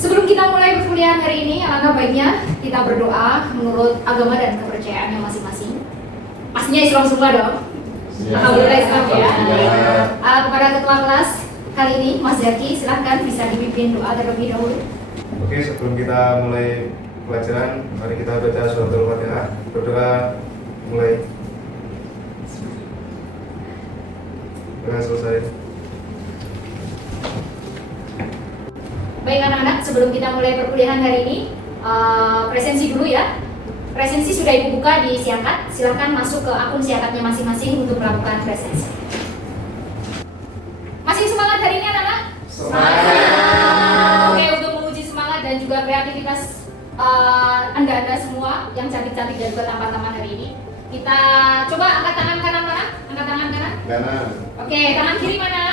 Sebelum kita mulai perkuliahan hari ini, alangkah baiknya kita berdoa menurut agama dan kepercayaannya masing-masing. Pastinya Islam semua dong. Alhamdulillah Islam ya. Kepada ketua kelas kali ini, Mas Zaki, silahkan bisa dipimpin doa terlebih dahulu. Oke, sebelum kita mulai pelajaran, mari kita baca suratul Fatihah. Berdoa mulai. Dengan selesai. Baik anak-anak, sebelum kita mulai perkuliahan hari ini, presensi dulu ya. Presensi sudah Ibu buka di Siakat, silahkan masuk ke akun Siakatnya masing-masing untuk melakukan presensi. Masih semangat hari ini anak-anak? Semangat! Oke, untuk menguji semangat dan juga kreativitas Anda semua yang cantik-cantik dan juga tampan-tampan hari ini, kita coba angkat tangan kanan mana? Angkat tangan kanan? Kanan. Oke, tangan kiri mana?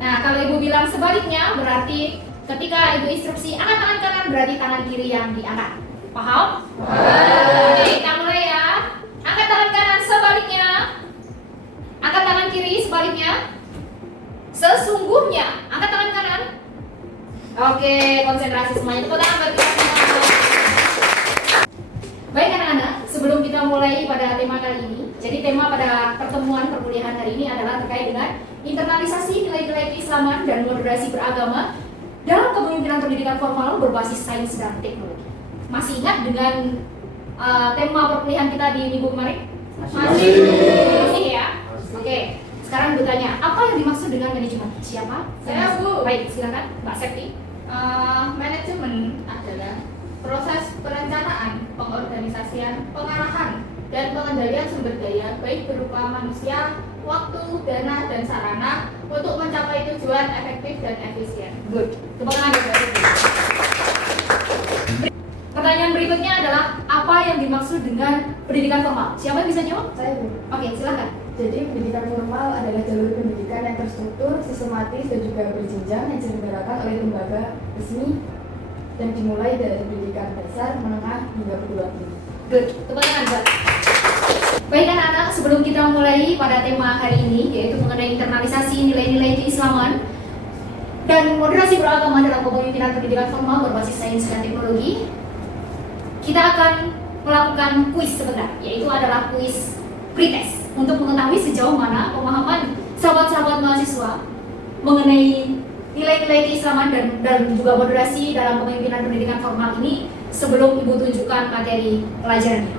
Nah, kalau Ibu bilang sebaliknya, berarti ketika Ibu instruksi angkat tangan kanan, berarti tangan kiri yang diangkat. Paham? Oke, kita mulai ya. Angkat tangan kanan sebaliknya. Angkat tangan kiri sebaliknya. Sesungguhnya, angkat tangan kanan. Oke, konsentrasi semuanya. Tepuk tangan bagi kita semua. Baik anak-anak, sebelum kita mulai pada tema kali ini, jadi tema pada pertemuan perkuliahan hari ini adalah terkait dengan internalisasi nilai-nilai keislaman dan moderasi beragama dalam kepemimpinan pendidikan formal berbasis sains dan teknologi. Masih ingat dengan tema perkuliahan kita di minggu kemarin? Masih ya? Oke, sekarang Ibu tanya, apa yang dimaksud dengan manajemen? Siapa? Saya, Bu. Baik, silakan Mbak Septi. Manajemen adalah proses perencanaan, pengorganisasian, pengarahan, dan pengendalian sumber daya baik berupa manusia, waktu, dana, dan sarana untuk mencapai tujuan efektif dan efisien. Good. Tepuk tangan ya, Mbak Septi. Pertanyaan berikutnya adalah apa yang dimaksud dengan pendidikan formal? Siapa yang bisa jawab? Saya, Bu. Oke, silakan. Jadi pendidikan formal adalah jalur pendidikan yang terstruktur, sistematis, dan juga berjenjang yang diselenggarakan oleh lembaga resmi dan dimulai dari pendidikan dasar, menengah, hingga perguruan tinggi. Good. Tepuk tangan, Mbak. Baik anak-anak, sebelum kita mulai pada tema hari ini, yaitu mengenai internalisasi nilai-nilai keislaman dan moderasi beragama dalam kepemimpinan pendidikan formal berbasis sains dan teknologi, kita akan melakukan kuis sebentar, yaitu adalah kuis pretest untuk mengetahui sejauh mana pemahaman sahabat-sahabat mahasiswa mengenai nilai-nilai keislaman dan juga moderasi dalam kepemimpinan pendidikan formal ini sebelum Ibu tunjukkan materi pelajarannya.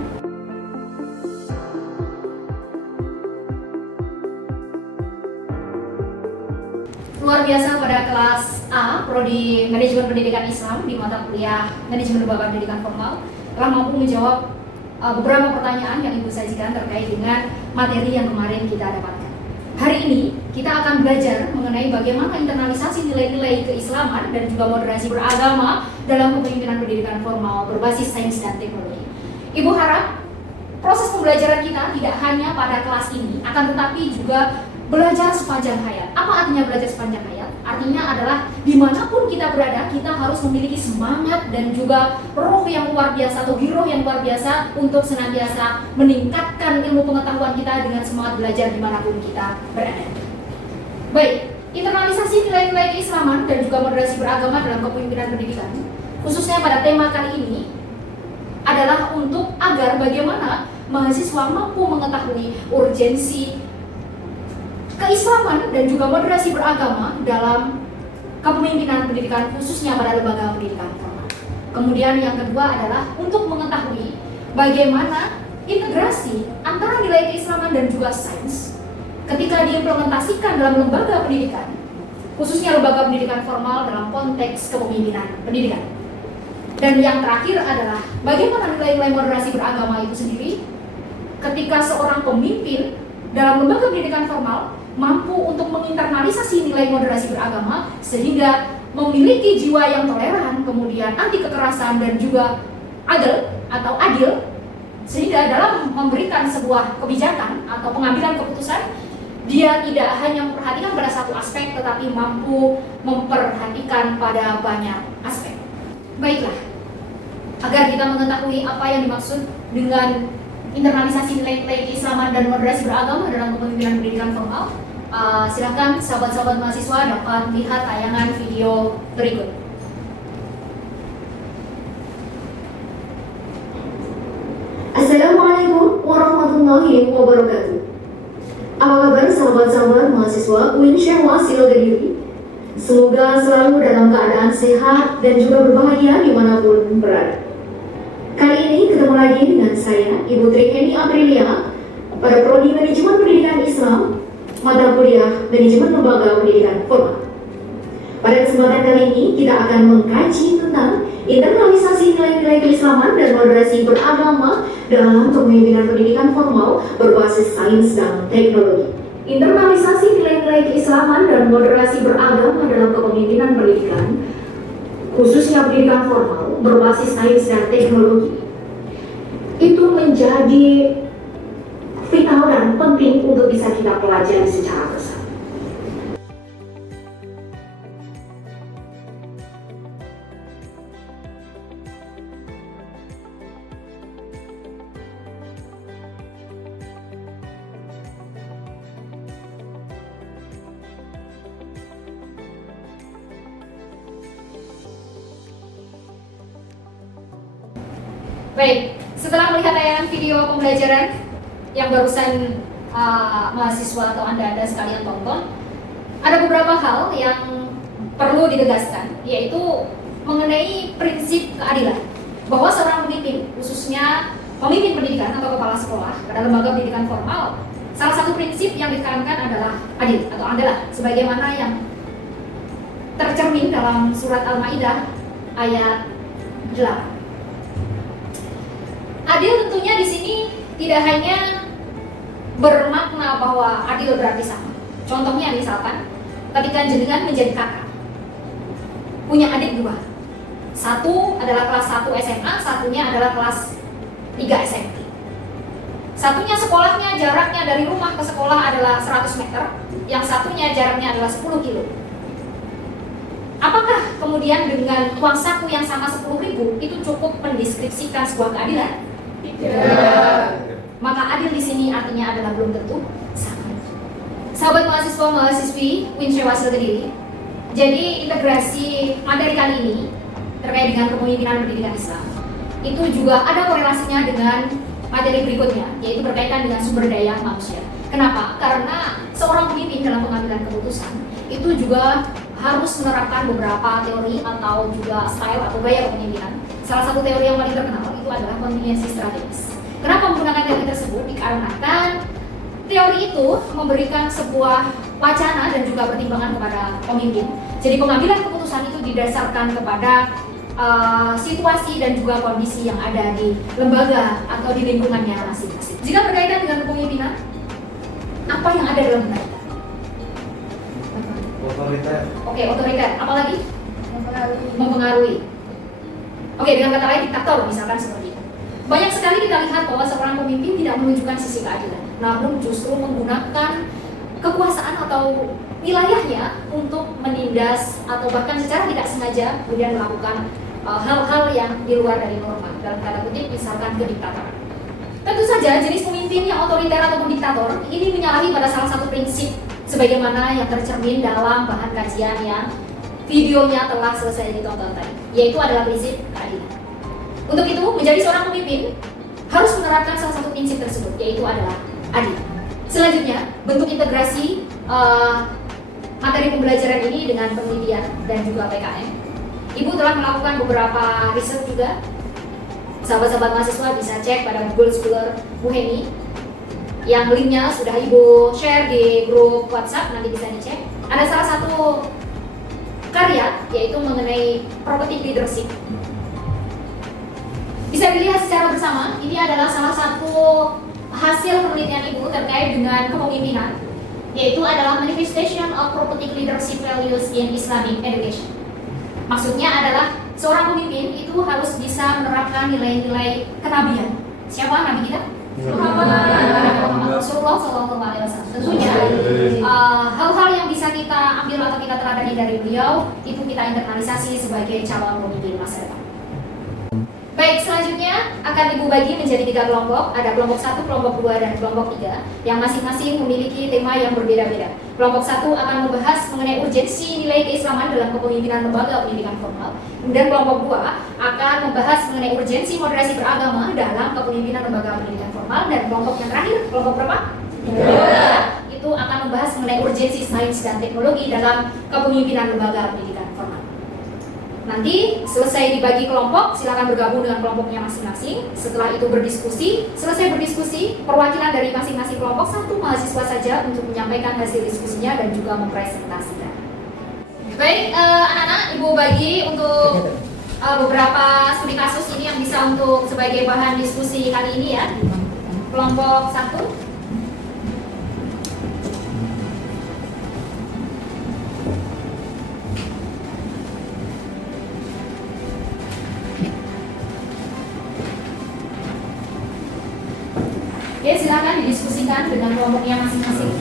Luar biasa pada kelas A, Prodi Manajemen Pendidikan Islam di mata kuliah Manajemen Lembaga Pendidikan Formal telah mampu menjawab beberapa pertanyaan yang Ibu sajikan terkait dengan materi yang kemarin kita dapatkan. Hari ini kita akan belajar mengenai bagaimana internalisasi nilai-nilai keislaman dan juga moderasi beragama dalam kepemimpinan pendidikan formal berbasis sains dan teknologi. Ibu harap proses pembelajaran kita tidak hanya pada kelas ini, akan tetapi juga belajar sepanjang hayat. Apa artinya belajar sepanjang hayat? Artinya adalah dimanapun kita berada, kita harus memiliki semangat dan juga roh yang luar biasa atau giroh yang luar biasa untuk senantiasa meningkatkan ilmu pengetahuan kita dengan semangat belajar dimanapun kita berada. Baik, internalisasi nilai-nilai keislaman dan juga moderasi beragama dalam kepemimpinan pendidikan, khususnya pada tema kali ini, adalah untuk agar bagaimana mahasiswa mampu mengetahui urgensi keislaman dan juga moderasi beragama dalam kepemimpinan pendidikan khususnya pada lembaga pendidikan formal. Kemudian yang kedua adalah untuk mengetahui bagaimana integrasi antara nilai keislaman dan juga sains ketika diimplementasikan dalam lembaga pendidikan, khususnya lembaga pendidikan formal dalam konteks kepemimpinan pendidikan. Dan yang terakhir adalah bagaimana nilai-nilai moderasi beragama itu sendiri ketika seorang pemimpin dalam lembaga pendidikan formal mampu untuk menginternalisasi nilai moderasi beragama sehingga memiliki jiwa yang toleran, kemudian anti kekerasan dan juga adil, sehingga dalam memberikan sebuah kebijakan atau pengambilan keputusan dia tidak hanya memperhatikan pada satu aspek tetapi mampu memperhatikan pada banyak aspek. Baiklah, agar kita mengetahui apa yang dimaksud dengan internalisasi nilai-nilai keislaman dan moderasi beragama dalam kepemimpinan pendidikan formal, silakan sahabat-sahabat mahasiswa dapat lihat tayangan video berikut. warahmatullahi wabarakatuh. Apa kabar sahabat-sahabat mahasiswa UIN Syekh Wasil Kediri? Semoga selalu dalam keadaan sehat dan juga berbahagia dimanapun berada. Kali ini ketemu lagi dengan saya, Ibu Triheni Aprilia, pada Prodi Manajemen Pendidikan Islam, mata kuliah Manajemen Lembaga Pendidikan Formal. Pada kesempatan kali ini, kita akan mengkaji tentang internalisasi nilai-nilai keislaman dan moderasi beragama dalam kepemimpinan pendidikan formal berbasis sains dan teknologi. Internalisasi nilai-nilai keislaman dan moderasi beragama dalam kepemimpinan pendidikan, khususnya pendidikan formal berbasis sains dan teknologi, itu menjadi vital dan penting untuk bisa kita pelajari secara bersama. Baik, setelah melihat tayangan video pembelajaran yang barusan mahasiswa atau anda sekalian tonton, ada beberapa hal yang perlu ditegaskan, yaitu mengenai prinsip keadilan, bahwa seorang pemimpin, khususnya pemimpin pendidikan atau kepala sekolah pada lembaga pendidikan formal, salah satu prinsip yang ditekankan adalah adil atau adalah sebagaimana yang tercermin dalam surat Al-Maidah ayat 8. Adil tentunya di sini tidak hanya bermakna bahwa adil berarti sama. Contohnya misalkan ketika jenengan menjadi kakak, punya adik dua, satu adalah kelas 1 SMA, satunya adalah kelas 3 SMP. Satunya sekolahnya jaraknya dari rumah ke sekolah adalah 100 meter, yang satunya jaraknya adalah 10 kilo. Apakah kemudian dengan uang saku yang sama 10.000 itu cukup mendeskripsikan sebuah keadilan? Tidak. Maka adil di sini artinya adalah belum tentu sama. Sahabat mahasiswa-mahasiswi UIN Syekh Wasil Kediri, jadi integrasi materi kali ini terkait dengan kepemimpinan pendidikan Islam itu juga ada korelasinya dengan materi berikutnya, yaitu berkaitan dengan sumber daya manusia. Kenapa? Karena seorang pemimpin dalam pengambilan keputusan itu juga harus menerapkan beberapa teori atau juga style atau gaya kepemimpinan. Salah satu teori yang paling terkenal itu adalah kontingensi strategis. Kenapa menggunakan teori tersebut? Dikarenakan teori itu memberikan sebuah wacana dan juga pertimbangan kepada pemimpin. Jadi pengambilan keputusan itu didasarkan kepada situasi dan juga kondisi yang ada di lembaga atau di lingkungannya masing-masing. Jika berkaitan dengan kepemimpinan, apa yang ada dalam benak kita? Otoriter. Oke, otoriter. Apalagi? Mempengaruhi. Oke, dengan kata lain diktator misalkan seperti itu. Banyak sekali kita lihat bahwa seorang pemimpin tidak menunjukkan sisi keadilan, namun justru menggunakan kekuasaan atau wilayahnya untuk menindas atau bahkan secara tidak sengaja kemudian melakukan hal-hal yang di luar dari norma, dalam tanda kutip misalkan kediktatoran. Tentu saja jenis pemimpin yang otoriter ataupun diktator ini menyalahi pada salah satu prinsip sebagaimana yang tercermin dalam bahan kajian yang videonya telah selesai ditonton tadi, yaitu adalah prinsip keadilan. Untuk itu, menjadi seorang pemimpin harus menerapkan salah satu prinsip tersebut, yaitu adalah adil. Selanjutnya, bentuk integrasi materi pembelajaran ini dengan penelitian dan juga PKM. Ibu telah melakukan beberapa riset juga. Sahabat-sahabat mahasiswa bisa cek pada Google Scholar Bu Heni, yang linknya sudah Ibu share di grup WhatsApp, nanti bisa dicek. Ada salah satu karya, yaitu mengenai property leadership. Bisa dilihat secara bersama, ini adalah salah satu hasil penelitian Ibu terkait dengan kepemimpinan, yaitu adalah Manifestation of Prophetic Leadership Values in Islamic Education. Maksudnya adalah seorang pemimpin itu harus bisa menerapkan nilai-nilai kenabian. Siapa nabi kita? Muhammad Rasulullah SAW. Tentunya hal-hal yang bisa kita ambil atau kita teladani dari beliau itu kita internalisasi sebagai calon pemimpin masa depan. Baik, selanjutnya akan Ibu bagi menjadi 3 kelompok. Ada kelompok 1, kelompok 2, dan kelompok 3 yang masing-masing memiliki tema yang berbeda-beda. Kelompok 1 akan membahas mengenai urgensi nilai keislaman dalam kepemimpinan lembaga pendidikan formal. Kemudian kelompok 2 akan membahas mengenai urgensi moderasi beragama dalam kepemimpinan lembaga pendidikan formal. Dan kelompok yang terakhir, kelompok berapa? 3 itu akan membahas mengenai urgensi sains dan teknologi dalam kepemimpinan lembaga pendidikan formal. Nanti selesai dibagi kelompok, silakan bergabung dengan kelompoknya masing-masing. Setelah itu selesai berdiskusi, perwakilan dari masing-masing kelompok 1 mahasiswa saja untuk menyampaikan hasil diskusinya dan juga mempresentasikan. Baik, anak-anak, Ibu bagi untuk beberapa studi kasus ini yang bisa untuk sebagai bahan diskusi kali ini ya. Kelompok 1. Oke, silakan didiskusikan dengan kelompoknya masing-masing.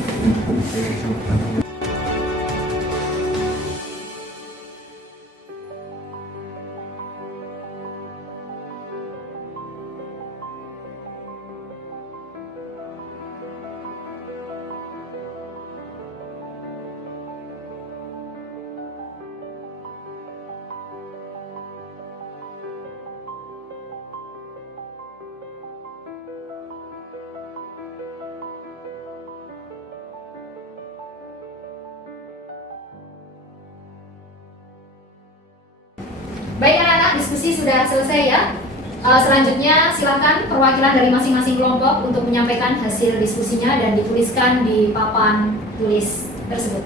Baik anak-anak, diskusi sudah selesai ya. Selanjutnya silakan perwakilan dari masing-masing kelompok untuk menyampaikan hasil diskusinya dan dituliskan di papan tulis tersebut.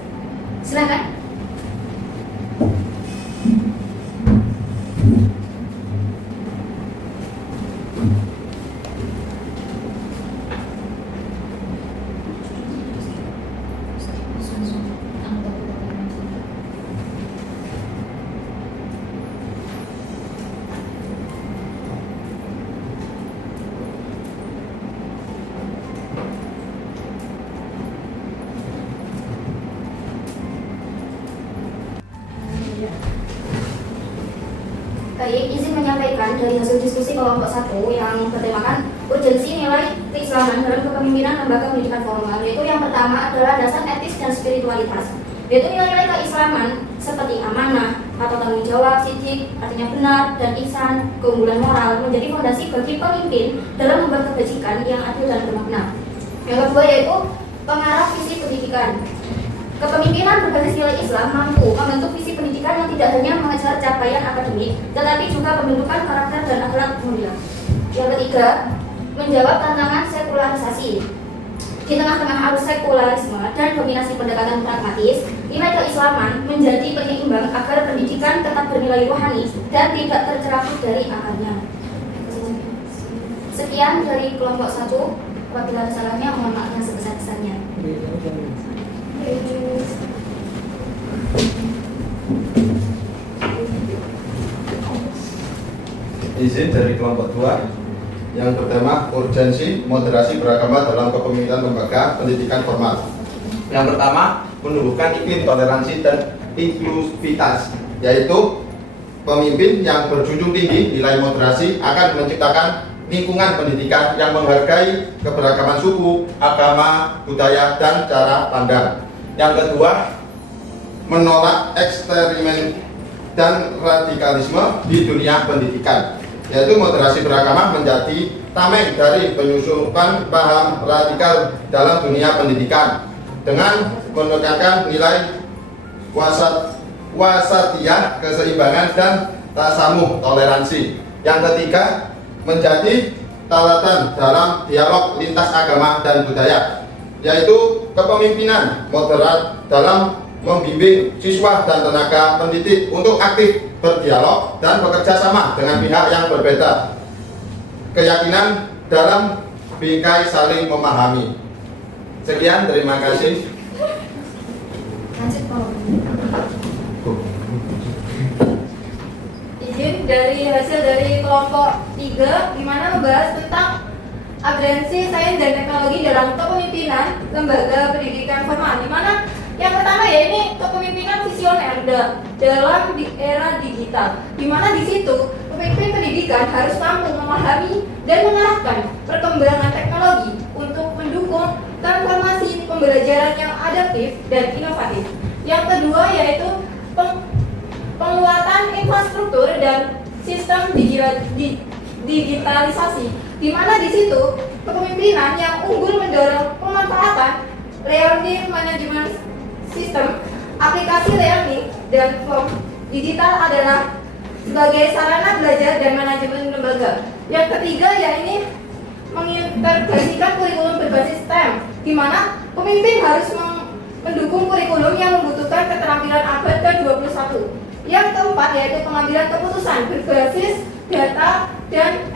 Silakan. Baik, izin menyampaikan dari hasil diskusi kelompok 1 yang bertemakan urgensi nilai keislaman dalam kepemimpinan lembaga pendidikan formal, yaitu yang pertama adalah dasar etis dan spiritualitas, yaitu nilai-nilai keislaman seperti amanah atau tanggung jawab, sidik, artinya benar, dan ihsan, keunggulan moral menjadi fondasi bagi pemimpin dalam membuat kebajikan yang adil dan bermakna. Yang kedua yaitu pengarah visi pendidikan. Kepemimpinan berbasis nilai Islam mampu membentuk visi pendidikan yang tidak hanya mengejar capaian akademik, tetapi juga pembentukan karakter dan akhlak mulia. Yang ketiga, menjawab tantangan sekularisasi. Di tengah-tengah arus sekularisme dan dominasi pendekatan pragmatis, nilai keislaman menjadi penyeimbang agar pendidikan tetap bernilai rohani dan tidak tercerabut dari akarnya. Sekian dari kelompok 1. Apabila ada salahnya, mohon maaf yang sebesar-besarnya. Izin dari kelompok 2 yang bertema urgensi moderasi beragama dalam kepemimpinan lembaga pendidikan formal. Yang pertama, menumbuhkan iklim toleransi dan inklusivitas, yaitu pemimpin yang berjunjung tinggi nilai moderasi akan menciptakan lingkungan pendidikan yang menghargai keberagaman suku, agama, budaya, dan cara pandang. Yang kedua, menolak ekstremisme dan radikalisme di dunia pendidikan, yaitu moderasi beragama menjadi tameng dari penyusupan paham radikal dalam dunia pendidikan dengan menekankan nilai wasatiyah, keseimbangan, dan tasamuh, toleransi. Yang ketiga, menjadi taulatan dalam dialog lintas agama dan budaya, yaitu kepemimpinan moderat dalam membimbing siswa dan tenaga pendidik untuk aktif berdialog dan bekerja sama dengan pihak yang berbeda. Keyakinan dalam bingkai saling memahami. Sekian, terima kasih. Lanjut Izin dari hasil dari kelompok 3 di mana membahas tentang agensi sains dan teknologi dalam kepemimpinan lembaga pendidikan formal, di mana yang pertama ya ini kepemimpinan visioner dalam era digital, di mana di situ pemimpin pendidikan harus mampu memahami dan mengarahkan perkembangan teknologi untuk mendukung transformasi pembelajaran yang adaptif dan inovatif. Yang kedua yaitu penguatan infrastruktur dan sistem digitalisasi, di mana di situ kepemimpinan yang unggul mendorong pemanfaatan learning management system, aplikasi learning dan form digital adalah sebagai sarana belajar dan manajemen lembaga. Yang ketiga yaitu mengintegrasikan kurikulum berbasis STEM, di mana pemimpin harus mendukung kurikulum yang membutuhkan keterampilan abad ke-21. Yang keempat yaitu pengambilan keputusan berbasis data dan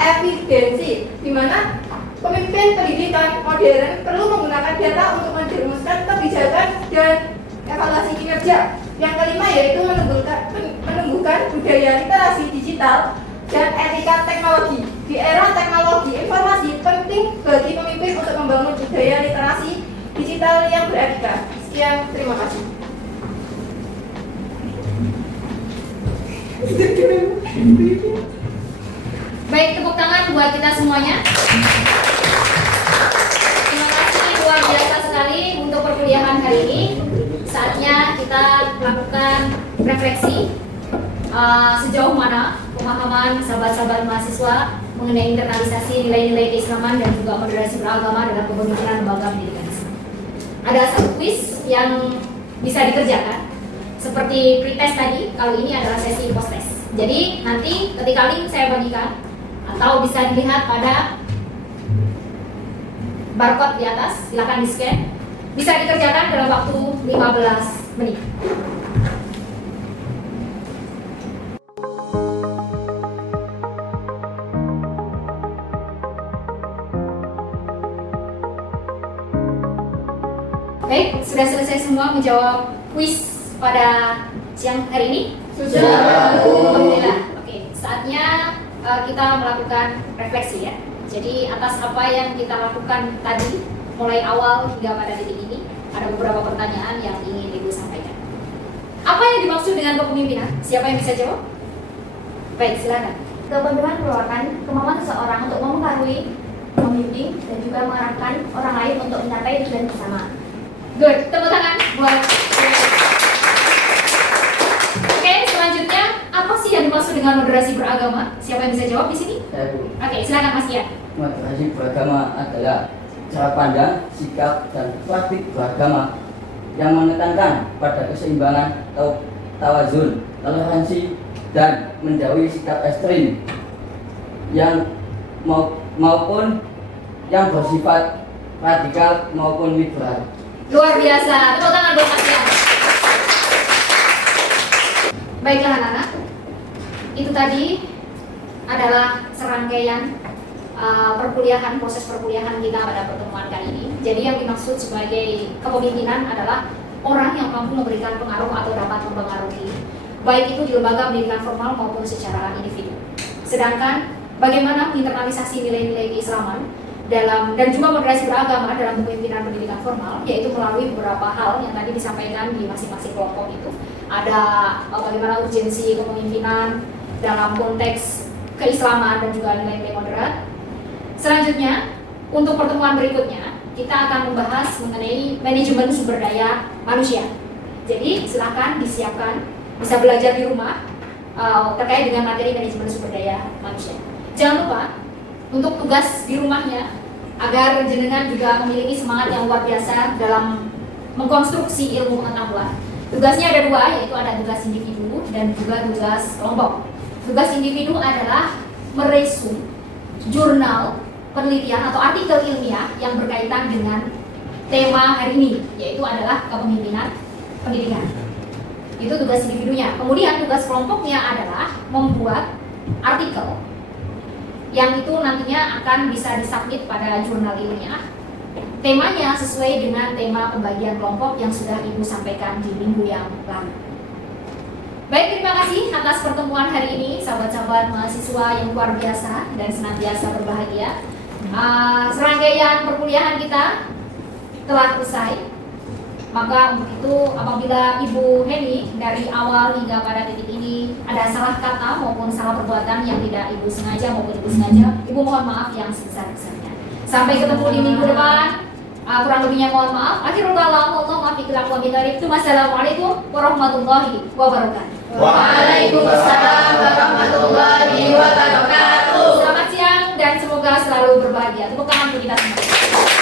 evidensi, di mana pemimpin pendidikan modern perlu menggunakan data untuk menjerumuskan kebijakan dan evaluasi kinerja. Yang kelima yaitu menumbuhkan budaya literasi digital dan etika teknologi. Di era teknologi informasi penting bagi pemimpin untuk membangun budaya literasi digital yang beretika. Sekian, terima kasih. Baik, tepuk tangan buat kita semuanya. Terima kasih luar biasa sekali untuk perkuliahan hari ini. Saatnya kita lakukan refleksi sejauh mana pemahaman sahabat-sahabat mahasiswa mengenai internalisasi nilai-nilai keislaman dan juga moderasi beragama dalam kepemimpinan lembaga pendidikan Islam. Ada satu kuis yang bisa dikerjakan. Seperti pretest tadi, kali ini adalah sesi post-test. Jadi nanti ketika link saya bagikan atau bisa dilihat pada barcode di atas, silakan di-scan. Bisa dikerjakan dalam waktu 15 menit. Baik, sudah selesai semua menjawab kuis pada siang hari ini? Sudah. Alhamdulillah. Oke, saatnya kita melakukan refleksi ya. Jadi atas apa yang kita lakukan tadi, mulai awal hingga pada titik ini, ada beberapa pertanyaan yang ingin Ibu sampaikan. Apa yang dimaksud dengan kepemimpinan? Siapa yang bisa jawab? Baik, silakan. Kepemimpinan merupakan kemampuan seseorang untuk mempengaruhi, membimbing, dan juga mengarahkan orang lain untuk mencapai tujuan bersama. Good, tepuk tangan buat. Oke, selanjutnya apa sih yang dimaksud dengan moderasi beragama? Siapa yang bisa jawab di sini? Saya Bu. Oke, silakan Mas Ian. Moderasi beragama adalah cara pandang, sikap, dan praktik beragama yang menekankan pada keseimbangan atau tawazun, toleransi, dan menjauhi sikap ekstrim yang maupun yang bersifat radikal maupun liberal. Luar biasa, tepuk tangan buat Mas Ian. Baiklah anak-anak, itu tadi adalah serangkaian proses perkuliahan kita pada pertemuan kali ini. Jadi yang dimaksud sebagai kepemimpinan adalah orang yang mampu memberikan pengaruh atau dapat mempengaruhi, baik itu di lembaga pendidikan formal maupun secara individu. Sedangkan bagaimana menginternalisasi nilai-nilai keislaman dan juga moderasi beragama dalam kepemimpinan pendidikan formal, yaitu melalui beberapa hal yang tadi disampaikan di masing-masing kelompok itu. Ada bagaimana urgensi kepemimpinan dalam konteks keislaman dan juga nilai-nilai moderat. Selanjutnya, untuk pertemuan berikutnya, kita akan membahas mengenai manajemen sumber daya manusia. Jadi, silakan disiapkan, bisa belajar di rumah terkait dengan materi manajemen sumber daya manusia. Jangan lupa, untuk tugas di rumahnya, agar jenengan juga memiliki semangat yang luar biasa dalam mengkonstruksi ilmu pengetahuan. Tugasnya ada dua, yaitu ada tugas individu dan juga tugas kelompok. Tugas individu adalah meresum jurnal penelitian atau artikel ilmiah yang berkaitan dengan tema hari ini, yaitu adalah kepemimpinan pendidikan. Itu tugas individunya. Kemudian tugas kelompoknya adalah membuat artikel yang itu nantinya akan bisa disubmit pada jurnal ilmiah. Temanya sesuai dengan tema pembagian kelompok yang sudah Ibu sampaikan di minggu yang lalu. Baik, terima kasih atas pertemuan hari ini, sahabat-sahabat mahasiswa yang luar biasa dan senantiasa berbahagia. Serangkaian perkuliahan kita telah usai. Maka untuk itu apabila Ibu Heni dari awal hingga pada titik ini ada salah kata maupun salah perbuatan yang tidak Ibu sengaja maupun Ibu sengaja, Ibu mohon maaf yang sebesar-besarnya. Sampai ketemu di minggu depan. Kurang lebihnya mohon maaf. Akhirul kalam, wallahu muwaffiq ila aqwamit thoriq. Wassalamualaikum warahmatullahi wabarakatuh. Waalaikumsalam warahmatullahi wabarakatuh. Selamat siang dan semoga selalu berbahagia. Tepuk tangan untuk kita semua.